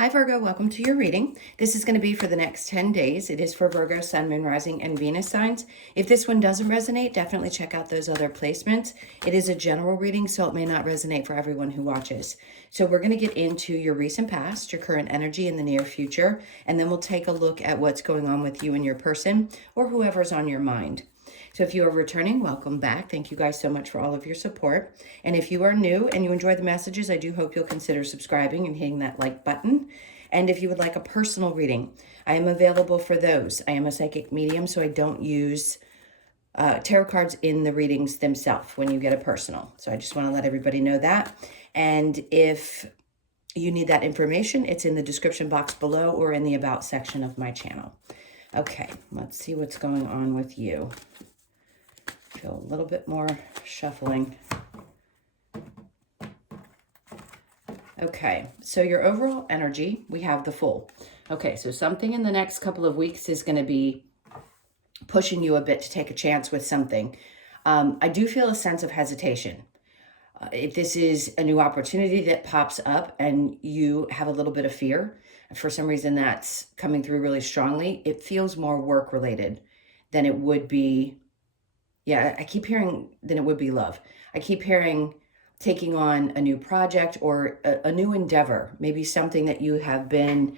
Hi Virgo, welcome to your reading. This is going to be for the next 10 days. It is for Virgo, Sun, Moon, Rising, and Venus signs. If this one doesn't resonate, definitely check out those other placements. It is a general reading, so it may not resonate for everyone who watches. So we're going to get into your recent past, your current energy, and the near future, and then we'll take a look at what's going on with you and your person, or whoever's on your mind. So if you are returning, welcome back. Thank you guys so much for all of your support. And if you are new and you enjoy the messages, I do hope you'll consider subscribing and hitting that like button. And if you would like a personal reading, I am available for those. I am a psychic medium, so I don't use tarot cards in the readings themselves when you get a personal. So I just want to let everybody know that. And if you need that information, it's in the description box below or in the About section of my channel. Okay, let's see what's going on with you. Feel a little bit more shuffling. Okay, so your overall energy, we have the Fool. Okay, so something in the next couple of weeks is going to be pushing you a bit to take a chance with something. I do feel a sense of hesitation. If this is a new opportunity that pops up and you have a little bit of fear, for some reason that's coming through really strongly, it feels more work related than it would be. Yeah, I keep hearing than it would be love. I keep hearing taking on a new project or a new endeavor, maybe something that you have been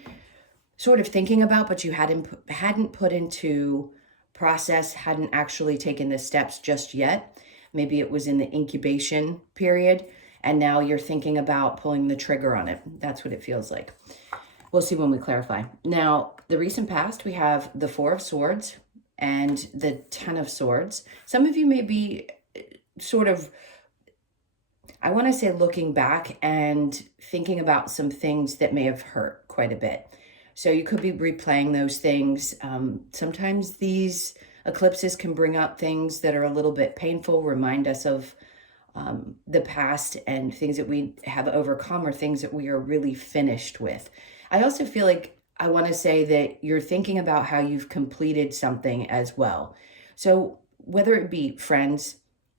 sort of thinking about, but you hadn't put into process, hadn't actually taken the steps just yet. Maybe it was in the incubation period, and now you're thinking about pulling the trigger on it. That's what it feels like. We'll see when we clarify. Now, the recent past, we have the Four of Swords and the Ten of Swords. Some of you may be sort of, I want to say, looking back and thinking about some things that may have hurt quite a bit. So you could be replaying those things. Sometimes these eclipses can bring up things that are a little bit painful, remind us of the past and things that we have overcome or things that we are really finished with. I also feel like I want to say that you're thinking about how you've completed something as well. So whether it be friends,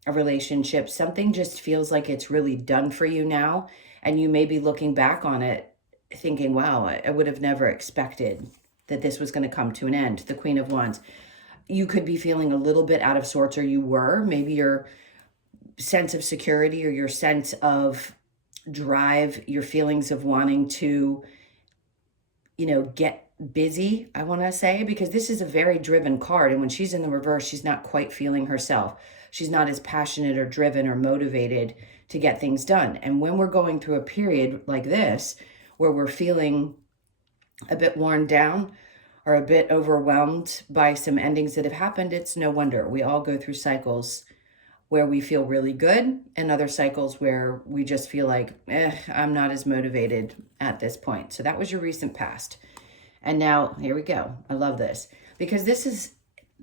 a relationship, something just feels like it's really done for you now. And you may be looking back on it thinking, wow, I would have never expected that this was going to come to an end. The Queen of Wands. You could be feeling a little bit out of sorts, or you were. Maybe your sense of security or your sense of drive, your feelings of wanting to, get busy, I want to say, because this is a very driven card. And when she's in the reverse, she's not quite feeling herself. She's not as passionate or driven or motivated to get things done. And when we're going through a period like this, where we're feeling a bit worn down or a bit overwhelmed by some endings that have happened, it's no wonder. We all go through cycles where we feel really good and other cycles where we just feel like, I'm not as motivated at this point. So that was your recent past. And now here we go. I love this because this is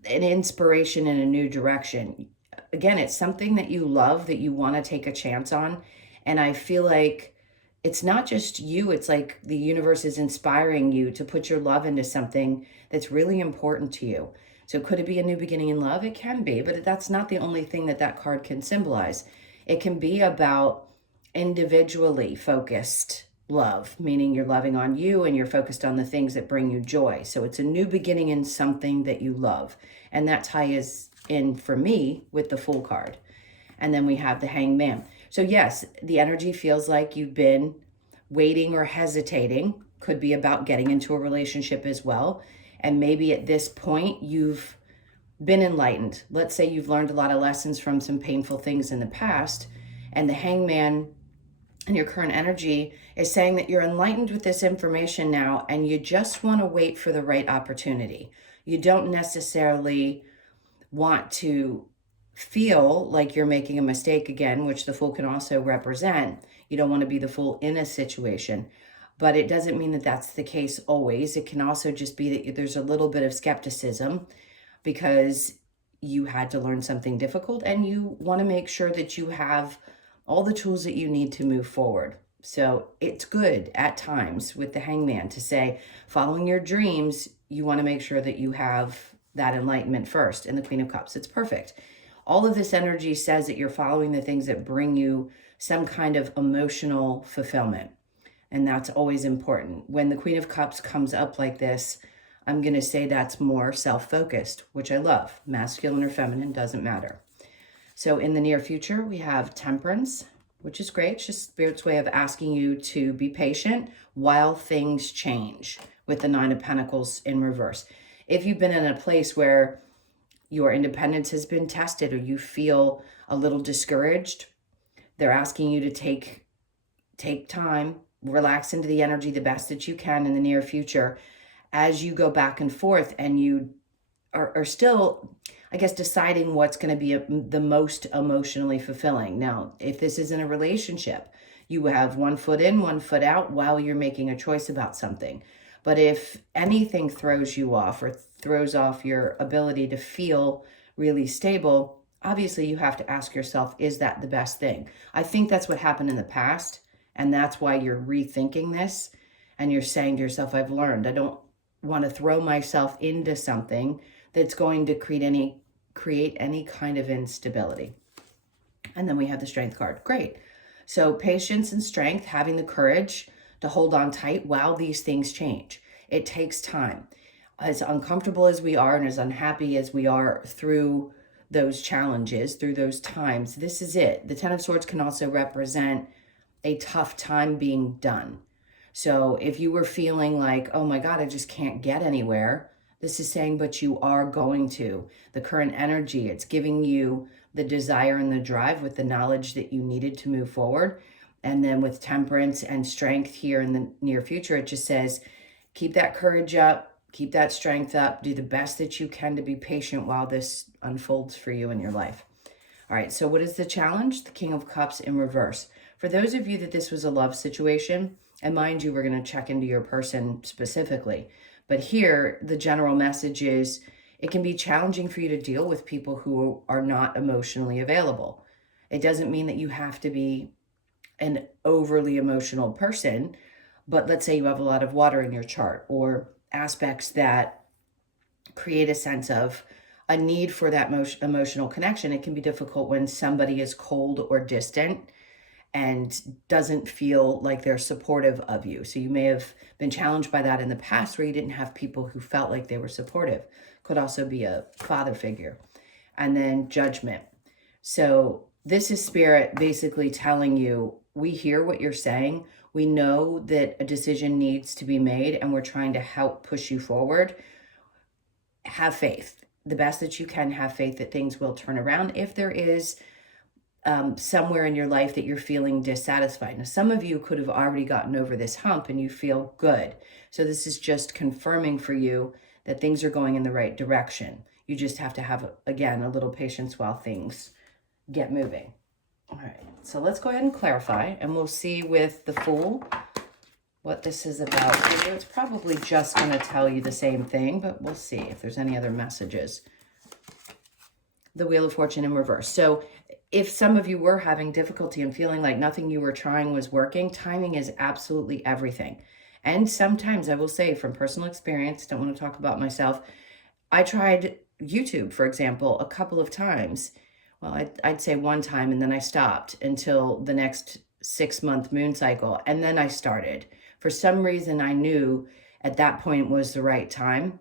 an inspiration in a new direction. Again, it's something that you love, that you want to take a chance on. And I feel like it's not just you, it's like the universe is inspiring you to put your love into something that's really important to you. So could it be a new beginning in love? It can be, but that's not the only thing that card can symbolize. It can be about individually focused love, meaning you're loving on you and you're focused on the things that bring you joy. So it's a new beginning in something that you love. And that ties in for me with the Fool card. And then we have the Hanged Man. So yes, the energy feels like you've been waiting or hesitating. Could be about getting into a relationship as well. And maybe at this point, you've been enlightened. Let's say you've learned a lot of lessons from some painful things in the past. And the Hanged Man and your current energy is saying that you're enlightened with this information now, and you just want to wait for the right opportunity. You don't necessarily want to feel like you're making a mistake again, which the Fool can also represent. You don't want to be the fool in a situation. But it doesn't mean that that's the case always. It can also just be that there's a little bit of skepticism because you had to learn something difficult and you want to make sure that you have all the tools that you need to move forward. So it's good at times with the Hanged Man to say, following your dreams, you want to make sure that you have that enlightenment first. And the Queen of Cups, it's perfect. All of this energy says that you're following the things that bring you some kind of emotional fulfillment. And that's always important. When the Queen of Cups comes up like this, I'm going to say that's more self-focused, which I love. Masculine or feminine, doesn't matter. So in the near future, we have Temperance, which is great. It's just Spirit's way of asking you to be patient while things change with the Nine of Pentacles in reverse. If you've been in a place where your independence has been tested or you feel a little discouraged, they're asking you to take time, relax into the energy the best that you can in the near future as you go back and forth and you are still, I guess, deciding what's going to be the most emotionally fulfilling. Now, if this is in a relationship, you have one foot in, one foot out while you're making a choice about something. But if anything throws you off or throws off your ability to feel really stable, obviously you have to ask yourself, is that the best thing? I think that's what happened in the past. And that's why you're rethinking this. And you're saying to yourself, I've learned. I don't want to throw myself into something that's going to create any kind of instability. And then we have the Strength card. Great. So patience and strength, having the courage to hold on tight while these things change. It takes time. As uncomfortable as we are and as unhappy as we are through those challenges, through those times, this is it. The Ten of Swords can also represent a tough time being done. So if you were feeling like, oh my God, I just can't get anywhere, this is saying, but you are going to. The current energy, it's giving you the desire and the drive with the knowledge that you needed to move forward. And then with Temperance and strength here in the near future, it just says, keep that courage up, keep that strength up, do the best that you can to be patient while this unfolds for you in your life. All right, so what is the challenge? The King of Cups in reverse. For those of you that this was a love situation, and mind you, we're going to check into your person specifically. But here, the general message is it can be challenging for you to deal with people who are not emotionally available. It doesn't mean that you have to be an overly emotional person, but let's say you have a lot of water in your chart or aspects that create a sense of a need for that emotional connection. It can be difficult when somebody is cold or distant and doesn't feel like they're supportive of you. So you may have been challenged by that in the past where you didn't have people who felt like they were supportive. Could also be a father figure. And then Judgment. So this is Spirit basically telling you, we hear what you're saying. We know that a decision needs to be made and we're trying to help push you forward. Have faith. The best that you can, have faith that things will turn around if there is somewhere in your life that you're feeling dissatisfied. Now, some of you could have already gotten over this hump and you feel good. So this is just confirming for you that things are going in the right direction. You just have to have, again, a little patience while things get moving. All right, so let's go ahead and clarify, and we'll see with the Fool what this is about for you. It's probably just going to tell you the same thing, but we'll see if there's any other messages. The Wheel of Fortune in reverse. So if some of you were having difficulty and feeling like nothing you were trying was working, timing is absolutely everything. And sometimes, I will say from personal experience, don't want to talk about myself, I tried YouTube, for example, a couple of times. Well, I'd say one time, and then I stopped until the next 6-month moon cycle. And then I started. For some reason, I knew at that point was the right time.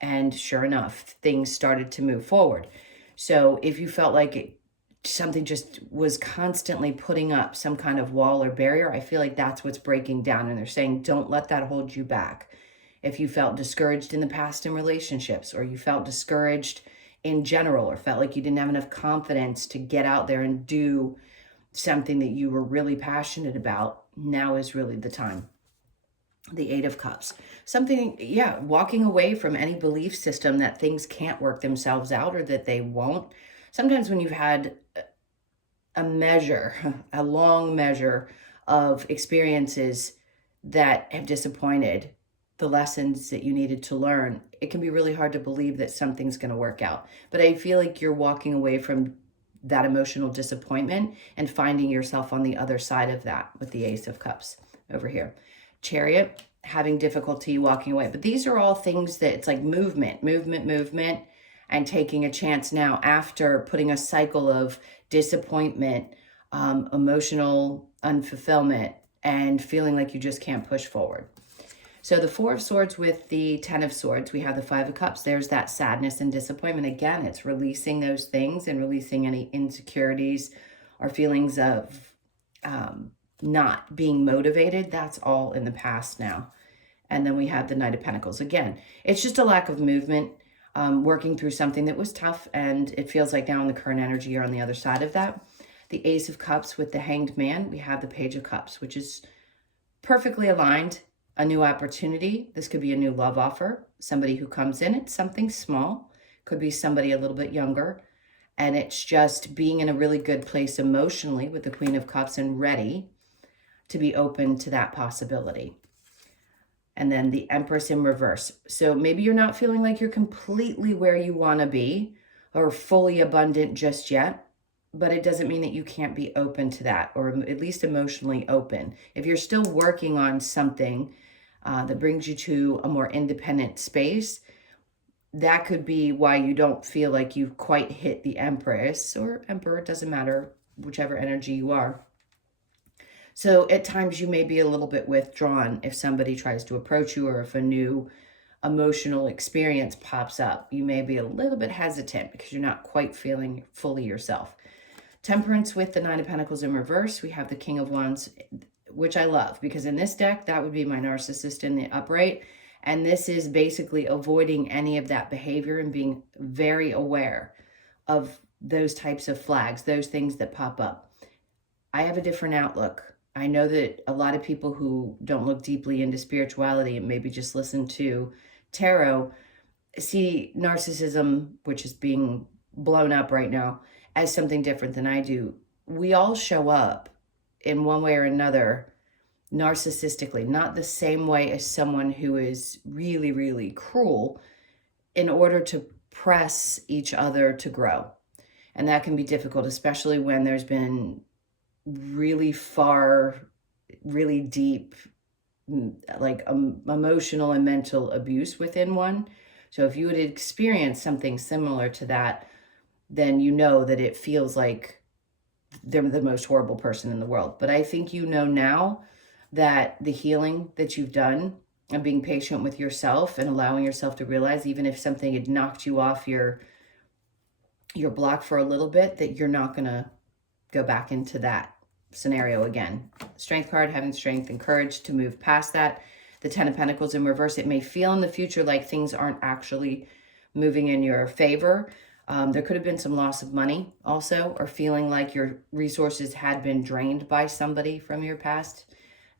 And sure enough, things started to move forward. So if you felt like something just was constantly putting up some kind of wall or barrier, I feel like that's what's breaking down. And they're saying, don't let that hold you back. If you felt discouraged in the past in relationships, or you felt discouraged in general, or felt like you didn't have enough confidence to get out there and do something that you were really passionate about, now is really the time. The Eight of Cups. Something, walking away from any belief system that things can't work themselves out or that they won't. Sometimes when you've had a long measure of experiences that have disappointed, the lessons that you needed to learn, it can be really hard to believe that something's going to work out. But I feel like you're walking away from that emotional disappointment and finding yourself on the other side of that with the Ace of Cups over here. Chariot, having difficulty walking away. But these are all things that it's like movement, and taking a chance now after putting a cycle of disappointment, emotional unfulfillment, and feeling like you just can't push forward. So the Four of Swords with the Ten of Swords, we have the Five of Cups. There's that sadness and disappointment. Again, it's releasing those things and releasing any insecurities or feelings of not being motivated. That's all in the past now. And then we have the Knight of Pentacles. Again, it's just a lack of movement, working through something that was tough, and it feels like now in the current energy you're on the other side of that. The Ace of Cups with the Hanged Man, we have the Page of Cups, which is perfectly aligned. A new opportunity. This could be a new love offer. Somebody who comes in, it's something small. Could be somebody a little bit younger. And it's just being in a really good place emotionally with the Queen of Cups and ready to be open to that possibility. And then the Empress in reverse. So maybe you're not feeling like you're completely where you want to be or fully abundant just yet, but it doesn't mean that you can't be open to that, or at least emotionally open. If you're still working on something that brings you to a more independent space, that could be why you don't feel like you've quite hit the Empress or Emperor, it doesn't matter, whichever energy you are. So at times you may be a little bit withdrawn if somebody tries to approach you, or if a new emotional experience pops up. You may be a little bit hesitant because you're not quite feeling fully yourself. Temperance with the Nine of Pentacles in reverse. We have the King of Wands, which I love, because in this deck, that would be my narcissist in the upright. And this is basically avoiding any of that behavior and being very aware of those types of flags, those things that pop up. I have a different outlook. I know that a lot of people who don't look deeply into spirituality and maybe just listen to tarot see narcissism, which is being blown up right now, as something different than I do. We all show up in one way or another narcissistically, not the same way as someone who is really, really cruel, in order to press each other to grow. And that can be difficult, especially when there's been really far, really deep, like emotional and mental abuse within one. So if you would experience something similar to that, then you know that it feels like they're the most horrible person in the world. But I think you know now that the healing that you've done and being patient with yourself and allowing yourself to realize, even if something had knocked you off your block for a little bit, that you're not going to go back into that scenario again. Strength card, having strength and courage to move past that. The Ten of Pentacles in reverse. It may feel in the future like things aren't actually moving in your favor. There could have been some loss of money also, or feeling like your resources had been drained by somebody from your past.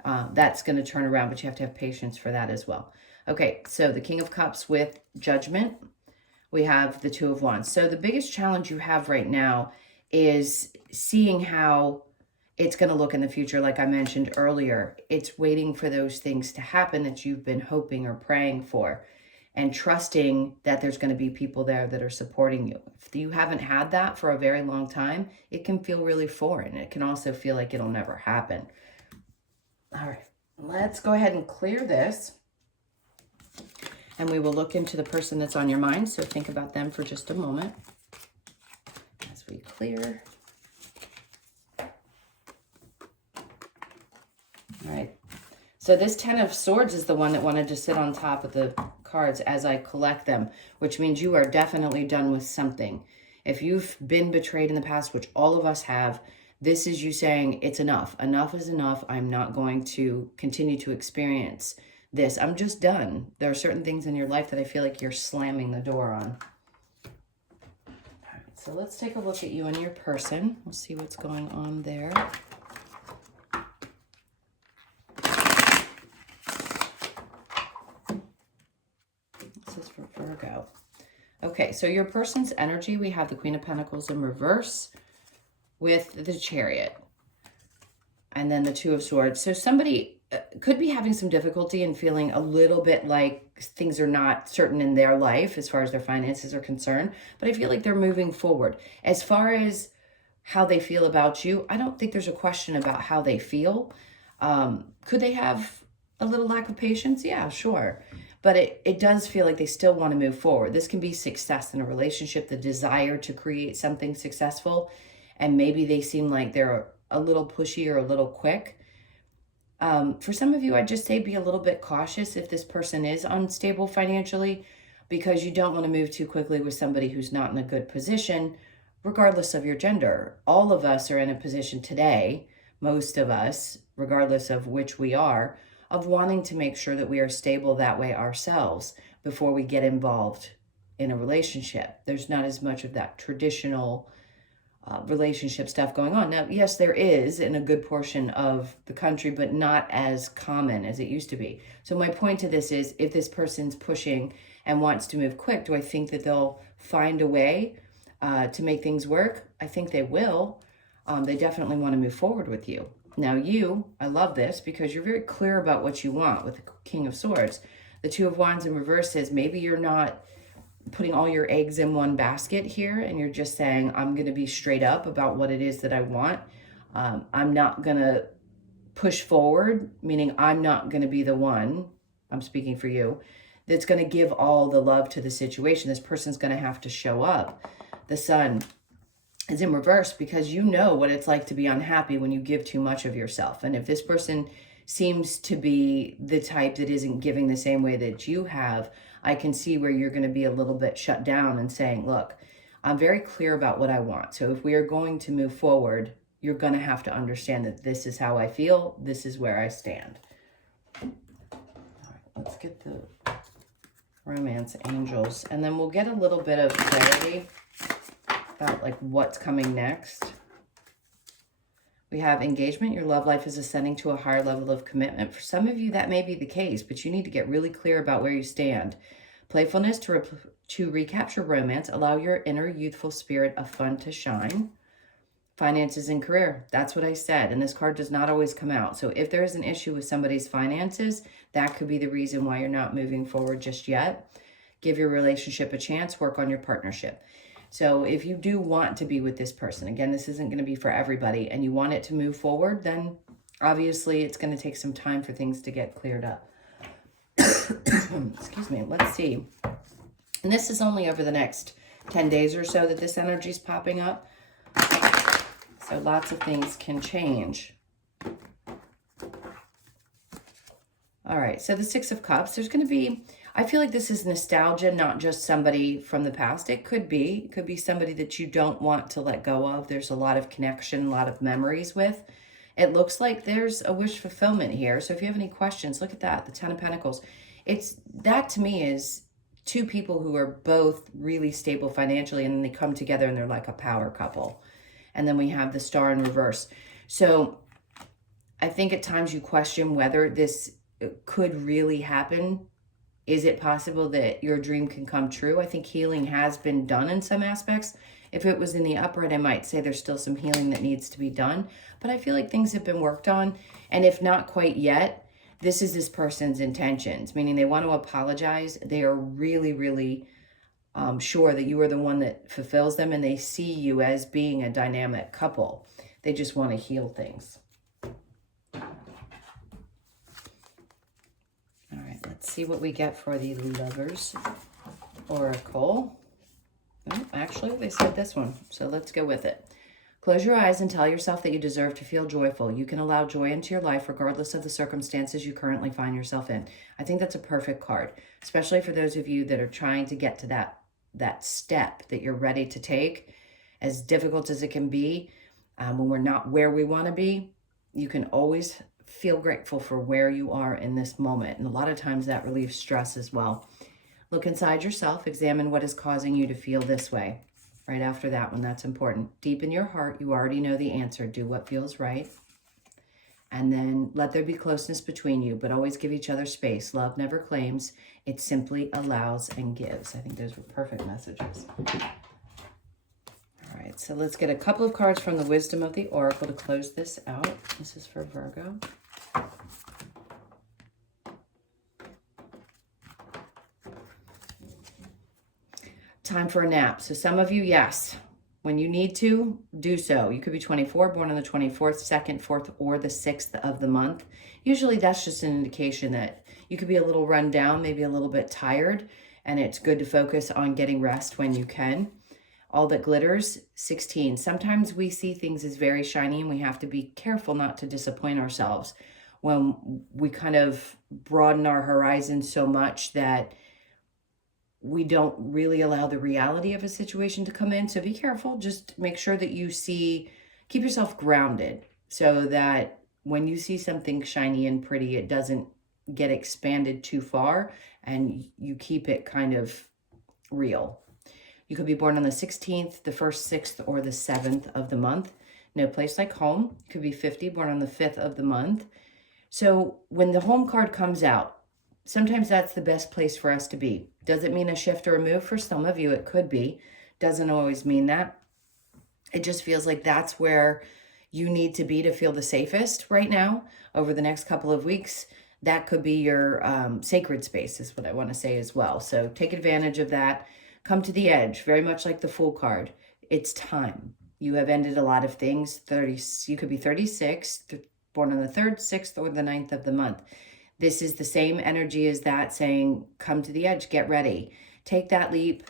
That's going to turn around, but you have to have patience for that as well. Okay, so the King of Cups with Judgment. We have the Two of Wands. So the biggest challenge you have right now is seeing how it's going to look in the future. Like I mentioned earlier, it's waiting for those things to happen that you've been hoping or praying for, and trusting that there's going to be people there that are supporting you. If you haven't had that for a very long time, it can feel really foreign. It can also feel like it'll never happen. All right, let's go ahead and clear this. And we will look into the person that's on your mind. So think about them for just a moment as we clear. All right. So this Ten of Swords is the one that wanted to sit on top of the cards as I collect them, which means you are definitely done with something. If you've been betrayed in the past, which all of us have, this is you saying it's enough. Enough is enough. I'm not going to continue to experience this. I'm just done. There are certain things in your life that I feel like you're slamming the door on. All right, so let's take a look at you and your person. We'll see what's going on there. This is for Virgo. Okay, so your person's energy, we have the Queen of Pentacles in reverse with the Chariot. And then the Two of Swords. So somebody could be having some difficulty and feeling a little bit like things are not certain in their life as far as their finances are concerned. But I feel like they're moving forward. As far as how they feel about you, I don't think there's a question about how they feel. Could they have a little lack of patience? Yeah, sure. But it does feel like they still want to move forward. This can be success in a relationship, the desire to create something successful. And maybe they seem like they're a little pushy or a little quick. For some of you, I'd just say be a little bit cautious if this person is unstable financially, because you don't want to move too quickly with somebody who's not in a good position, regardless of your gender. All of us are in a position today, most of us, regardless of which we are, of wanting to make sure that we are stable that way ourselves before we get involved in a relationship. There's not as much of that traditional relationship stuff going on. Now, yes, there is in a good portion of the country, but not as common as it used to be. So my point to this is, if this person's pushing and wants to move quick, do I think that they'll find a way to make things work? I think they will. They definitely want to move forward with you. Now I love this because you're very clear about what you want with the King of Swords. The Two of Wands in reverse says maybe you're not putting all your eggs in one basket here, and you're just saying, I'm going to be straight up about what it is that I want. I'm not going to push forward, meaning I'm not going to be the one, I'm speaking for you, that's going to give all the love to the situation. This person's going to have to show up. The Sun is in reverse because you know what it's like to be unhappy when you give too much of yourself. And if this person seems to be the type that isn't giving the same way that you have, I can see where you're going to be a little bit shut down and saying, look, I'm very clear about what I want. So if we are going to move forward, you're going to have to understand that this is how I feel. This is where I stand. All right, let's get the romance angels, and then we'll get a little bit of clarity about like what's coming next. We have engagement. Your love life is ascending to a higher level of commitment. For some of you, that may be the case, but you need to get really clear about where you stand. Playfulness to recapture romance. Allow your inner youthful spirit of fun to shine. Finances and career. That's what I said. And this card does not always come out. So if there is an issue with somebody's finances, that could be the reason why you're not moving forward just yet. Give your relationship a chance. Work on your partnership. So if you do want to be with this person, again, this isn't going to be for everybody, and you want it to move forward, then obviously it's going to take some time for things to get cleared up. Excuse me. Let's see. And this is only over the next 10 days or so that this energy is popping up. So lots of things can change. All right. So the Six of Cups, there's going to be, I feel like this is nostalgia, not just somebody from the past. It could be somebody that you don't want to let go of. There's a lot of connection, a lot of memories with. It looks like there's a wish fulfillment here. So if you have any questions, look at that, the Ten of Pentacles. That to me is two people who are both really stable financially, and then they come together and they're like a power couple. And then we have the Star in reverse. So I think at times you question whether this could really happen. Is it possible that your dream can come true? I think healing has been done in some aspects. If it was in the upright, I might say there's still some healing that needs to be done. But I feel like things have been worked on. And if not quite yet, this is this person's intentions, meaning they want to apologize. They are really, really sure that you are the one that fulfills them, and they see you as being a dynamic couple. They just want to heal things. All right, let's see what we get for the Lovers Oracle. Oh, actually, they said this one, so let's go with it. Close your eyes and tell yourself that you deserve to feel joyful. You can allow joy into your life regardless of the circumstances you currently find yourself in. I think that's a perfect card, especially for those of you that are trying to get to that step that you're ready to take. As difficult as it can be, when we're not where we want to be, you can always feel grateful for where you are in this moment. And a lot of times that relieves stress as well. Look inside yourself, examine what is causing you to feel this way. Right after that one, that's important. Deep in your heart, you already know the answer. Do what feels right. And then let there be closeness between you, but always give each other space. Love never claims. It simply allows and gives. I think those were perfect messages. All right, so let's get a couple of cards from the Wisdom of the Oracle to close this out. This is for Virgo. Time for a nap. So some of you, yes, when you need to, do so. You could be 24, born on the 24th, 2nd, 4th, or the 6th of the month. Usually that's just an indication that you could be a little run down, maybe a little bit tired, and it's good to focus on getting rest when you can. All that glitters, 16. Sometimes we see things as very shiny, and we have to be careful not to disappoint ourselves. when we kind of broaden our horizons so much that we don't really allow the reality of a situation to come in. So be careful. Just make sure that you keep yourself grounded so that when you see something shiny and pretty, it doesn't get expanded too far and you keep it kind of real. You could be born on the 16th, the 1st, 6th, or the 7th of the month. No place like home. You could be 50, born on the 5th of the month. So when the home card comes out, sometimes that's the best place for us to be. Does it mean a shift or a move? For some of you, it could be. Doesn't always mean that. It just feels like that's where you need to be to feel the safest right now over the next couple of weeks. That could be your sacred space is what I want to say as well. So take advantage of that. Come to the edge, very much like the Fool card. It's time. You have ended a lot of things. You could be 36, born on the 3rd, 6th, or the 9th of the month. This is the same energy as that, saying, come to the edge, get ready. Take that leap.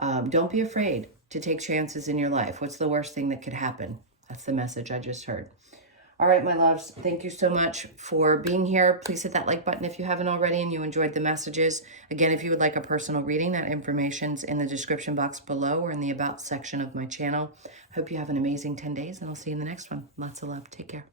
Don't be afraid to take chances in your life. What's the worst thing that could happen? That's the message I just heard. All right, my loves, thank you so much for being here. Please hit that like button if you haven't already and you enjoyed the messages. Again, if you would like a personal reading, that information's in the description box below or in the About section of my channel. Hope you have an amazing 10 days, and I'll see you in the next one. Lots of love. Take care.